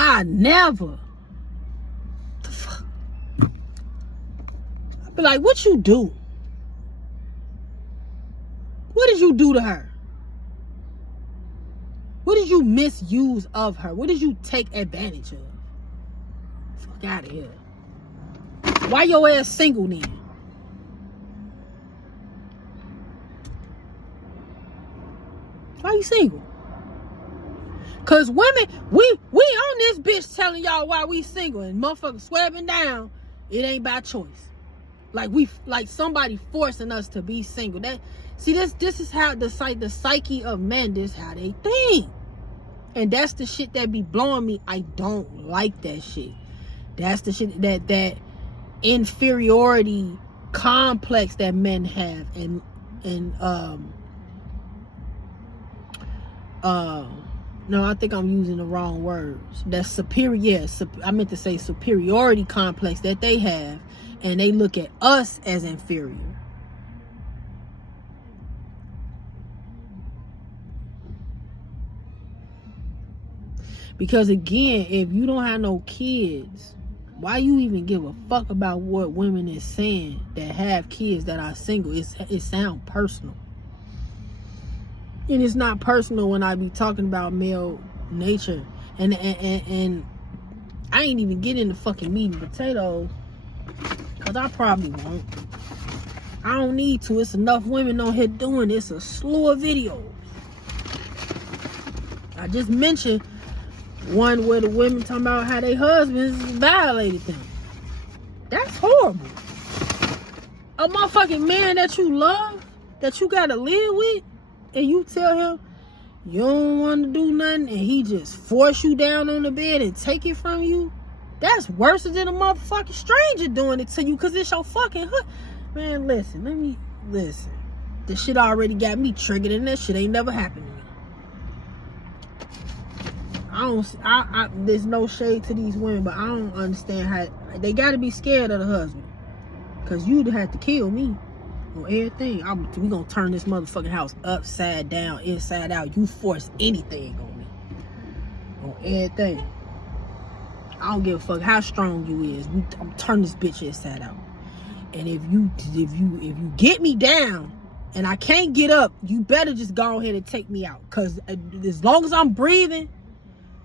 I never. The fuck? I'd be like, what you do? What did you do to her? What did you misuse of her? What did you take advantage of? Fuck out of here. Why your ass single then? Why you single? Cause women, we on this bitch telling y'all why we single, and motherfuckers swearing down, it ain't by choice. Like somebody forcing us to be single. This is how the psyche of men, this is how they think. And that's the shit that be blowing me. I don't like that shit. That's the shit that inferiority complex that men have, and no, I think I'm using the wrong words. That's superior. I meant to say superiority complex that they have, and they look at us as inferior. Because again, if you don't have no kids, why you even give a fuck about what women is saying that have kids that are single? It sounds personal. And it's not personal when I be talking about male nature. And I ain't even get into fucking meat and potatoes, because I probably won't. I don't need to. It's enough women on here doing this. A slew of videos. I just mentioned one where the women talking about how their husbands violated them. That's horrible. A motherfucking man that you love, that you gotta live with, and you tell him you don't want to do nothing, and he just force you down on the bed and take it from you. That's worse than a motherfucking stranger doing it to you, because it's your fucking hood. Man, listen. This shit already got me triggered, and that shit ain't never happened to me. There's no shade to these women, but I don't understand how they gotta be scared of the husband, because you'd have to kill me on everything. We gonna turn this motherfucking house upside down, inside out. You force anything on me, on everything. I don't give a fuck how strong you is. I'm turn this bitch inside out. And if you get me down and I can't get up, you better just go ahead and take me out. Cause as long as I'm breathing,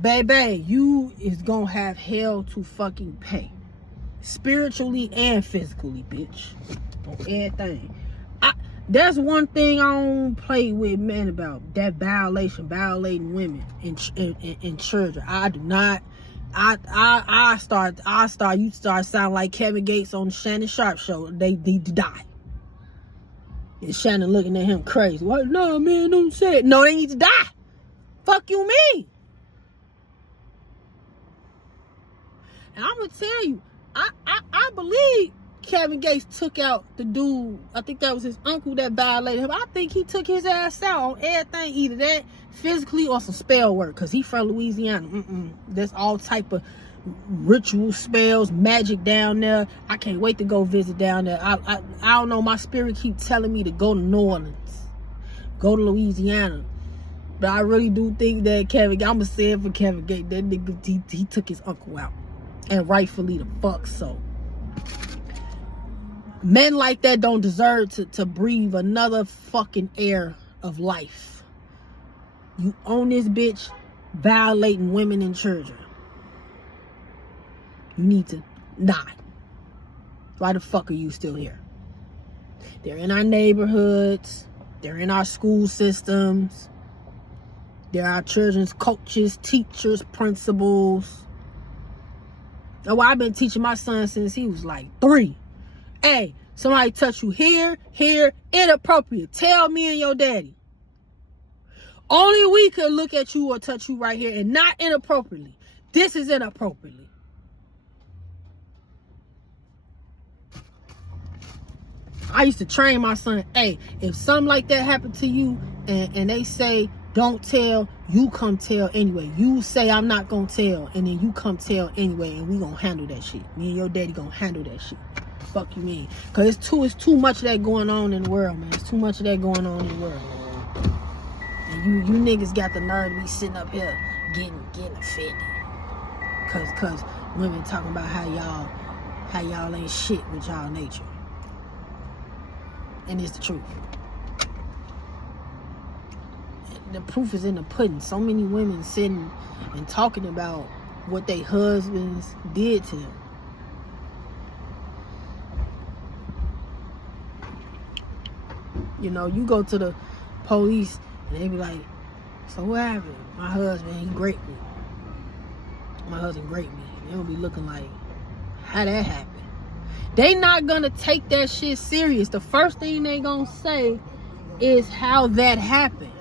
baby, you is gonna have hell to fucking pay, spiritually and physically, bitch. On everything. There's one thing I don't play with men about. That violating women in children. I do not. You start sounding like Kevin Gates on the Shannon Sharp show. They die. And Shannon looking at him crazy. What? No, man, don't say it. No, they need to die. Fuck you mean? And I'm gonna tell you, I believe Kevin Gates took out the dude. I think that was his uncle that violated him. I think he took his ass out on everything, either that physically or some spell work, because he from Louisiana. There's all type of ritual spells, magic down there. I can't wait to go visit down there. I don't know, my spirit keep telling me to go to New Orleans, go to Louisiana. But I really do think that I'm gonna say it for Kevin Gates, that nigga, he took his uncle out, and rightfully the fuck so. Men like that don't deserve to breathe another fucking air of life. You own this bitch violating women and children. You need to die. Why the fuck are you still here? They're in our neighborhoods. They're in our school systems. They're our children's coaches, teachers, principals. Oh, I've been teaching my son since he was like 3. Hey, somebody touch you here, inappropriate. Tell me and your daddy. Only we could look at you or touch you right here, and not inappropriately. This is inappropriately. I used to train my son, hey, if something like that happened to you and they say, don't tell, you come tell anyway. You say, I'm not gonna tell, and then you come tell anyway, and we gonna handle that shit. Me and your daddy gonna handle that shit. Fuck you mean? Cause it's too much of that going on in the world, man. It's too much of that going on in the world. And you niggas got the nerve to be sitting up here getting offended. Cause women talking about how y'all ain't shit with y'all nature. And it's the truth. The proof is in the pudding. So many women sitting and talking about what their husbands did to them. You know, you go to the police and they be like, so what happened? My husband, he raped me. My husband raped me. They gonna be looking like, how that happened? They not gonna take that shit serious. The first thing they gonna say is how that happened.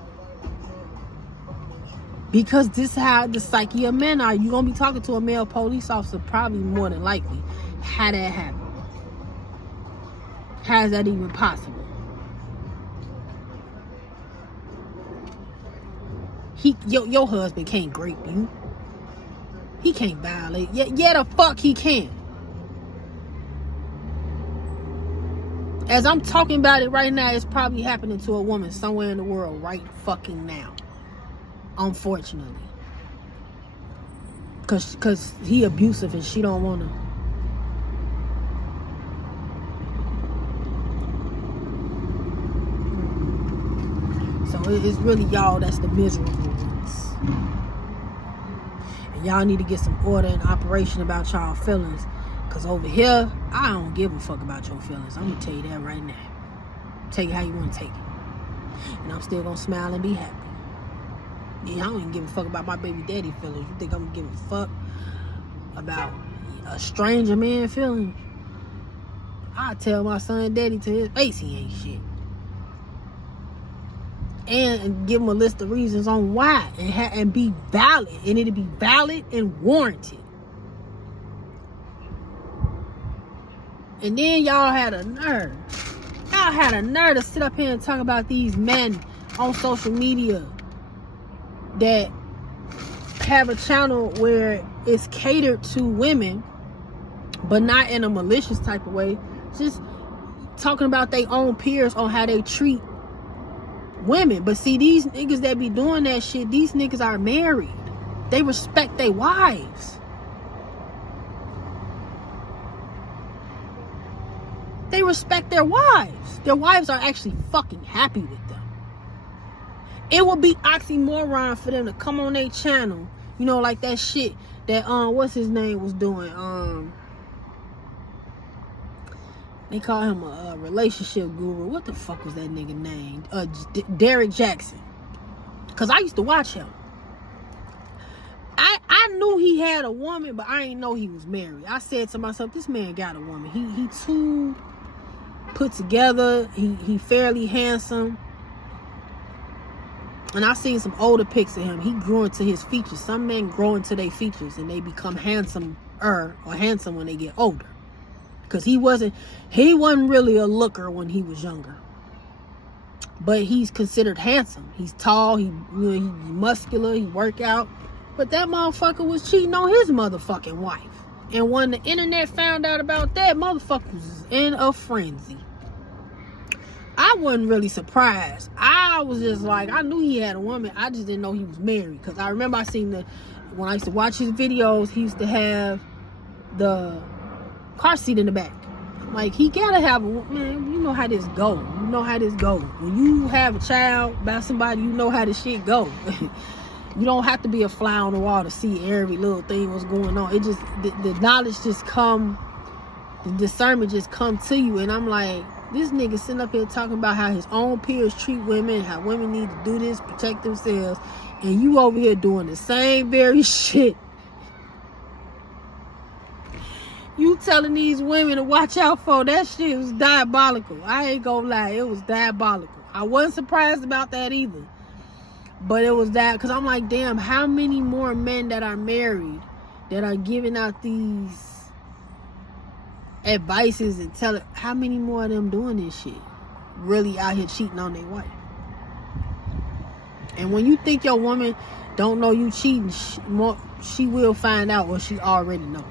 Because this is how the psyche of men are. You gonna be talking to a male police officer, probably more than likely. How that happened? How is that even possible? Your husband can't rape you. He can't violate. Yeah, the fuck he can. As I'm talking about it right now, it's probably happening to a woman somewhere in the world right fucking now. Unfortunately. Cause he abusive and she don't wanna. So it's really y'all that's the miserable ones. And y'all need to get some order and operation about y'all feelings. Cause over here, I don't give a fuck about your feelings. I'm gonna tell you that right now. Take it how you wanna take it. And I'm still gonna smile and be happy. Yeah, I don't even give a fuck about my baby daddy feelings. You think I'm gonna give a fuck about a stranger man feeling? I tell my son daddy to his face he ain't shit. And give him a list of reasons on why. And be valid. And it'll be valid and warranted. And then y'all had a nerve. Y'all had a nerve to sit up here and talk about these men on social media that have a channel where it's catered to women, but not in a malicious type of way. Just talking about their own peers on how they treat women. But see, these niggas that be doing that shit, these niggas are married. They respect their wives. They respect their wives. Their wives are actually fucking happy with them. It would be oxymoron for them to come on their channel, you know, like that shit that what's his name was doing. They call him a relationship guru. What the fuck was that nigga named? Derek Jackson. Cause I used to watch him. I knew he had a woman, but I didn't know he was married. I said to myself, this man got a woman. He too put together. He fairly handsome. And I seen some older pics of him. He grew into his features. Some men grow into their features and they become handsomer or handsome when they get older. Because he wasn't really a looker when he was younger. But he's considered handsome. He's tall, he's muscular, he work out. But that motherfucker was cheating on his motherfucking wife. And when the internet found out about that, motherfucker was in a frenzy. I wasn't really surprised. I was just like, I knew he had a woman. I just didn't know he was married. Because I remember when I used to watch his videos, he used to have the car seat in the back. Like, he gotta have a, man, you know how this go. You know how this go. When you have a child by somebody, you know how this shit go. You don't have to be a fly on the wall to see every little thing what's going on. It just, the knowledge just come, the discernment just come to you. And I'm like, this nigga sitting up here talking about how his own peers treat women, how women need to do this, protect themselves. And you over here doing the same very shit. You telling these women to watch out for. That shit was diabolical. I ain't gonna lie. It was diabolical. I wasn't surprised about that either. But it was that, because I'm like, damn, how many more men that are married that are giving out these advices and telling, how many more of them doing this shit really out here cheating on their wife? And when you think your woman don't know you cheating, she will find out, or she already know.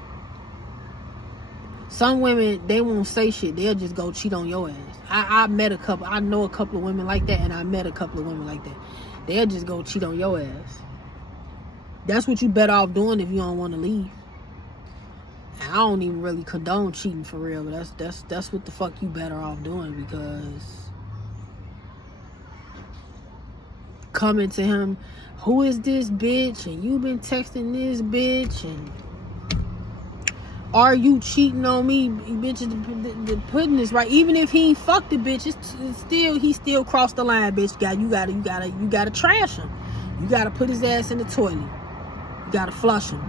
Some women, they won't say shit. They'll just go cheat on your ass. I know a couple of women like that, and I met a couple of women like that. They'll just go cheat on your ass. That's what you better off doing if you don't want to leave. And I don't even really condone cheating for real, but that's what the fuck you better off doing, because coming to him, who is this bitch, and you been texting this bitch, and are you cheating on me, bitches? The pudding is right. Even if he ain't fucked the bitch, he still crossed the line, bitch. You gotta trash him. You gotta put his ass in the toilet. You gotta flush him.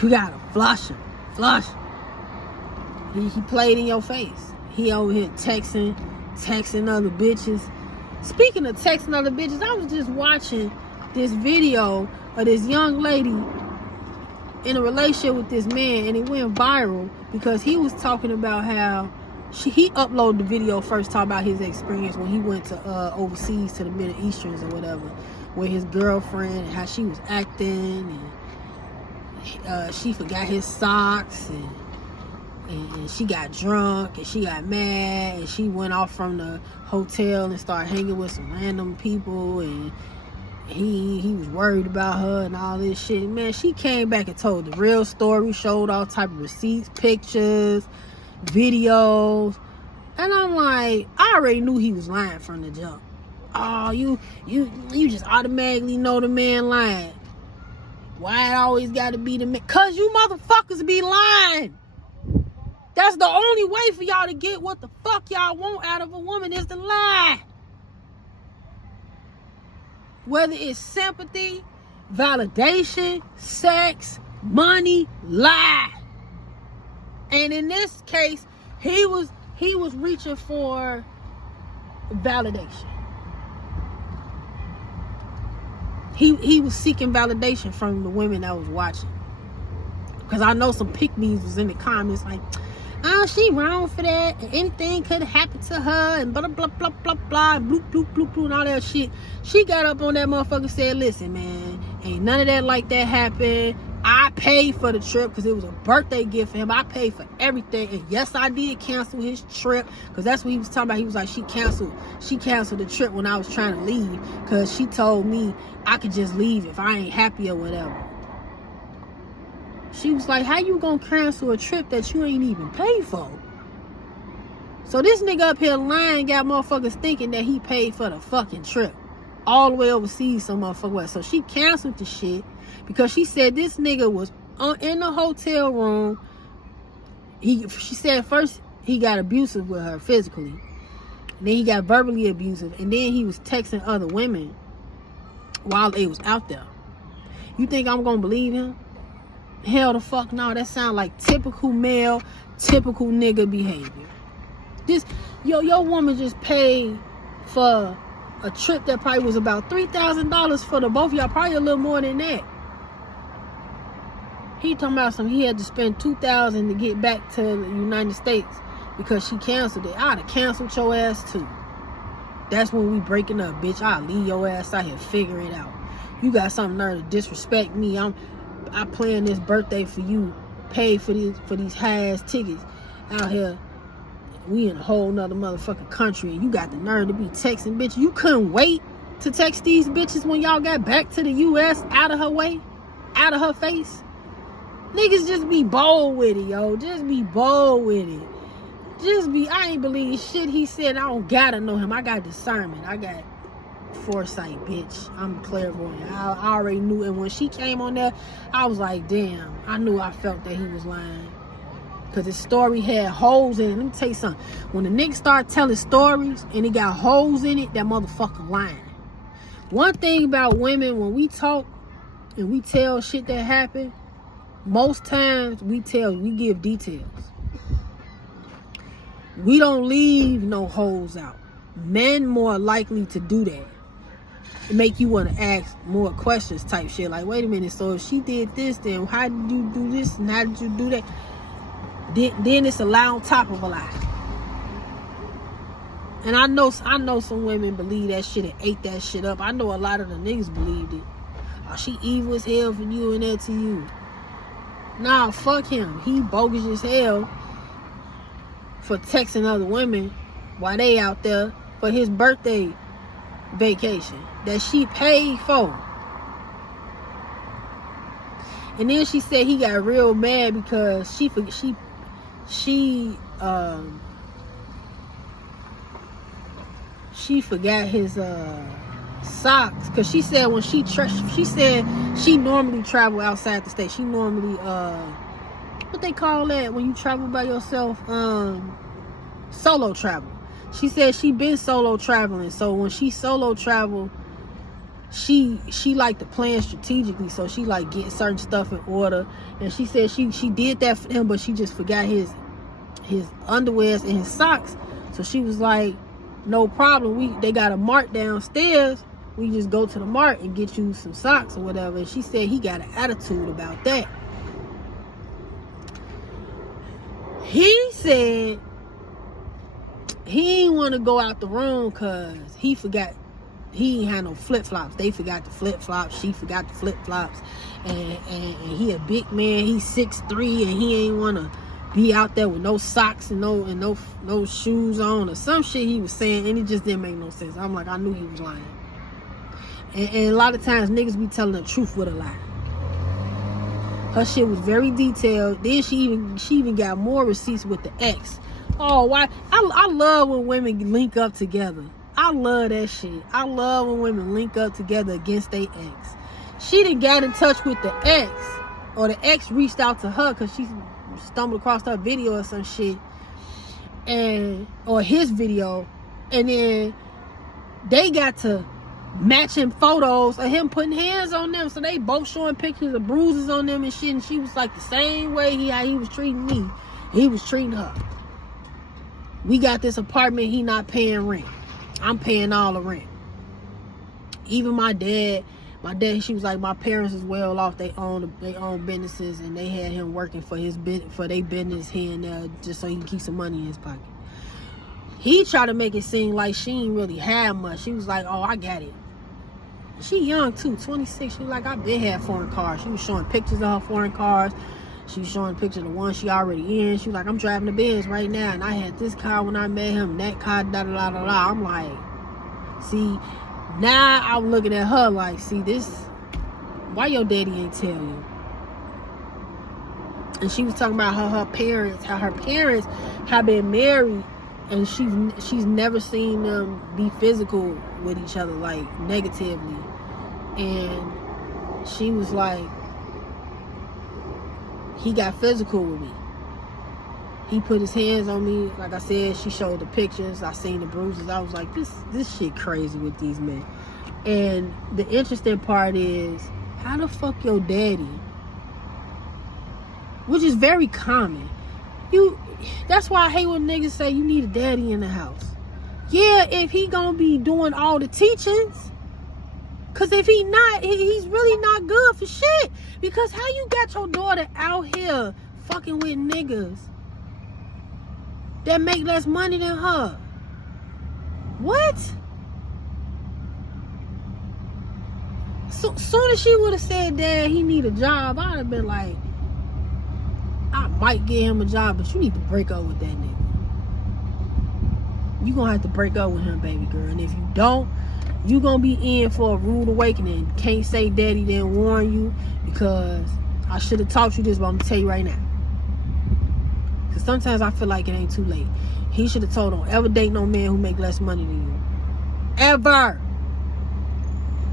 You gotta flush him. Flush. He played in your face. He over here texting other bitches. Speaking of texting other bitches, I was just watching this video of this young lady in a relationship with this man, and it went viral because he was talking about how he uploaded the video first, talking about his experience when he went to overseas to the Middle Easterns or whatever, with his girlfriend, and how she was acting, and she forgot his socks, and she got drunk, and she got mad, and she went off from the hotel and started hanging with some random people, and he was worried about her and all this shit. Man, she came back and told the real story, showed all type of receipts, pictures, videos, and I'm like, I already knew he was lying from the jump. Oh, you just automatically know the man lying. Why it always gotta be the man? Cause you motherfuckers be lying. That's the only way for y'all to get what the fuck y'all want out of a woman, is to lie. Whether it's sympathy, validation, sex, money, lie. And in this case, he was reaching for validation. He was seeking validation from the women that was watching. Because I know some pick-me's was in the comments like, oh, she wrong for that, and anything could have happened to her, and blah, blah, blah, blah, blah, bloop, bloop, bloop, bloop, and all that shit. She got up on that motherfucker and said, listen, man, ain't none of that like that happened. I paid for the trip because it was a birthday gift for him. I paid for everything, and yes, I did cancel his trip, because that's what he was talking about. He was like, she canceled the trip when I was trying to leave, because she told me I could just leave if I ain't happy or whatever. She was like, how you gonna cancel a trip that you ain't even paid for? So this nigga up here lying got motherfuckers thinking that he paid for the fucking trip. All the way overseas, some motherfucker was. So she canceled the shit because she said this nigga was in the hotel room. She said first he got abusive with her physically. Then he got verbally abusive. And then he was texting other women while they was out there. You think I'm gonna believe him? Hell the fuck no. That sound like typical male, typical nigga behavior. Your woman just paid for a trip that probably was about $3,000 for the both of y'all, probably a little more than that. He talking about he had to spend $2,000 to get back to the United States because she canceled it. I'd have canceled your ass too. That's when we breaking up, bitch. I'll leave your ass out here, figure it out. You got something there to disrespect me. I planned this birthday for you, paid for these high-ass tickets out here. We in a whole nother motherfucking country, and you got the nerve to be texting, bitch. You couldn't wait to text these bitches when y'all got back to the U.S. out of her way, out of her face. Niggas just be bold with it, yo. Just be bold with it. I ain't believe shit he said. I don't gotta know him. I got discernment. I got foresight, bitch. I'm clairvoyant. I already knew. And when she came on there, I was like, damn. I knew I felt that he was lying. Because his story had holes in it. Let me tell you something. When the nigga start telling stories and he got holes in it, that motherfucker lying. One thing about women, when we talk and we tell shit that happened, most times we give details. We don't leave no holes out. Men more likely to do that. It make you want to ask more questions type shit. Like, wait a minute, so if she did this, then how did you do this and how did you do that? Then it's a lie on top of a lie. And I know some women believe that shit and ate that shit up. I know a lot of the niggas believed it. Oh, she evil as hell for you and that to you. Nah, fuck him. He bogus as hell for texting other women while they out there for his birthday vacation that she paid for. And then she said he got real mad because she forgot his socks, because she said when she said she normally travel outside the state. She normally what they call that when you travel by yourself, solo travel. She said she been solo traveling, so when she solo travel, she like to plan strategically, so she like get certain stuff in order. And she said she did that for him, but she just forgot his underwears and his socks. So she was like, no problem, they got a mart downstairs, we just go to the mart and get you some socks or whatever. And she said he got an attitude about that. He said he didn't want to go out the room because he forgot he ain't had no flip-flops. They forgot the flip-flops. She forgot the flip-flops. And he a big man. He's 6'3", and he ain't want to be out there with no socks and no shoes on or some shit he was saying, and it just didn't make no sense. I'm like, I knew he was lying. And a lot of times niggas be telling the truth with a lie. Her shit was very detailed. Then she even got more receipts with the ex. Oh, why? I love when women link up together. I love that shit. I love when women link up together against their ex. She done got in touch with the ex, or the ex reached out to her because she stumbled across her video or some shit, or his video, and then they got to matching photos of him putting hands on them, so they both showing pictures of bruises on them and shit. And she was like, the same way he was treating me, he was treating her. We got this apartment, he not paying rent, I'm paying all the rent. Even my dad, she was like, my parents is well off. They own businesses, and they had him working for their business here and there just so he can keep some money in his pocket. He tried to make it seem like she ain't really had much. She was like, oh, I got it. She young too, 26. She was like, I been had foreign cars. She was showing pictures of her foreign cars. She was showing pictures of the one she already in. She was like, I'm driving the Benz right now, and I had this car when I met him, and that car, da da da da da. I'm like, see, now I'm looking at her like, see, this, why your daddy ain't tell you? And she was talking about how her parents have been married, and she's never seen them be physical with each other, like negatively. And she was like, he got physical with me. He put his hands on me. Like I said, she showed the pictures. I seen the bruises. I was like, this shit crazy with these men. And the interesting part is, how the fuck your daddy, which is very common. That's why I hate when niggas say you need a daddy in the house. Yeah, if he gonna be doing all the teachings. Cause if he not, he's really not good for shit. Because how you got your daughter out here fucking with niggas that make less money than her? What? So soon as she would have said, Dad, he need a job, I'd have been like, I might get him a job, but you need to break up with that nigga. You gonna have to break up with him, baby girl. And if you don't, you gonna be in for a rude awakening. Can't say daddy didn't warn you, because I should have taught you this, but I'm gonna tell you right now. Because sometimes I feel like it ain't too late. He should have told, don't ever date no man who make less money than you. Ever.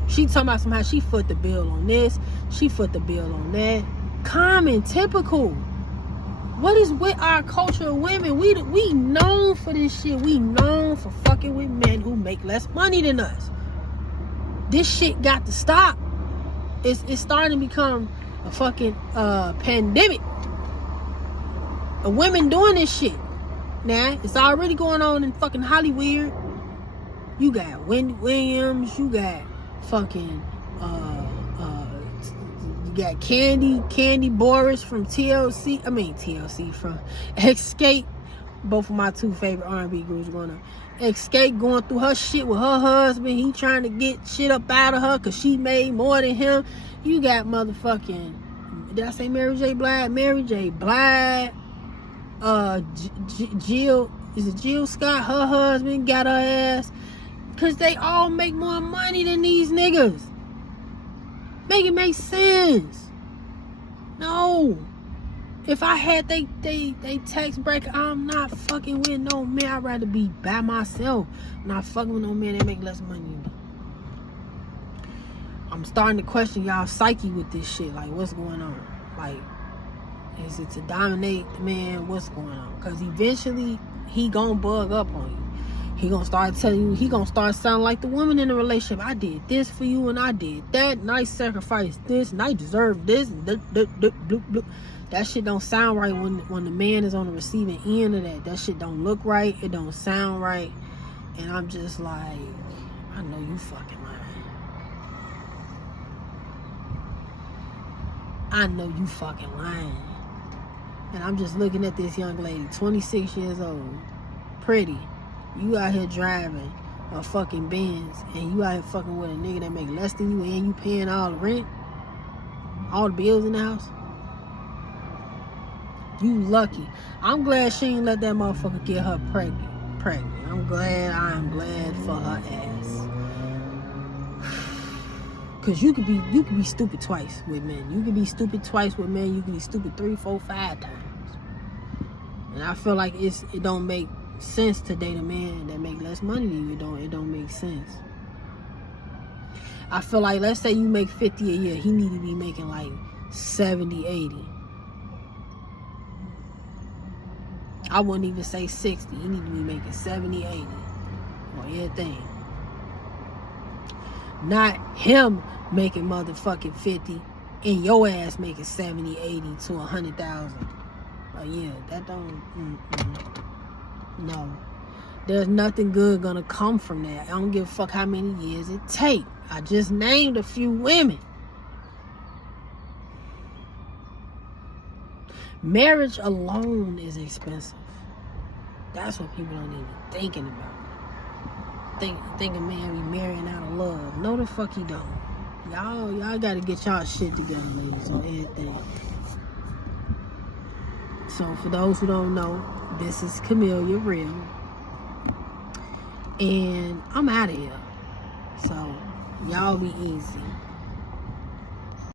She talking about somehow she foot the bill on this, she foot the bill on that. Common, typical. What is with our culture of women? We known for this shit. We known for fucking with men who make less money than us. This shit got to stop. It's starting to become a fucking pandemic of women doing this shit. Now, it's already going on in fucking Hollywood. You got Wendy Williams. You got fucking you got Candy Boris from TLC from Escape. Both of my two favorite R&B groups going on. Escape going through her shit with her husband. He trying to get shit up out of her because she made more than him. You got motherfucking, did I say Mary J. Blige? Mary J. Blige. Jill, is it Jill Scott? Her husband got her ass. Because they all make more money than these niggas. Make it make sense. No. If I had they tax bracket, I'm not fucking with no man. I'd rather be by myself. Not fucking with no man that make less money than me. I'm starting to question y'all psyche with this shit. Like, what's going on? Like, is it to dominate the man? What's going on? Because eventually, he gonna bug up on you. He gonna start telling you, he gonna start sounding like the woman in the relationship. I did this for you and I did that. And I sacrificed this and I deserve this. And that shit don't sound right when the man is on the receiving end of that. That shit don't look right. It don't sound right. And I'm just like, I know you fucking lying. I know you fucking lying. And I'm just looking at this young lady, 26 years old, pretty. You out here driving a fucking Benz, and you out here fucking with a nigga that make less than you, and you paying all the rent, all the bills in the house. You lucky. I'm glad she ain't let that motherfucker get her pregnant. I'm glad for her ass. Cause you could be stupid twice with men. You can be stupid twice with men. You can be stupid 3, 4, 5 times. And I feel like it don't make sense to date a man that make less money than you. It don't make sense. I feel like, let's say you make 50 a year, he need to be making like 70, 80. I wouldn't even say 60. He need to be making 70, 80 or everything. Not him making motherfucking 50 and your ass making 70, 80 to 100,000 a year. That don't. No. There's nothing good gonna come from that. I don't give a fuck how many years it take. I just named a few women. Marriage alone is expensive. That's what people don't even thinking about. Thinking man be marrying out of love. No, the fuck he don't. Y'all gotta get y'all shit together, ladies, on everything. So for those who don't know, this is Camellia Real. And I'm out of here. So y'all be easy.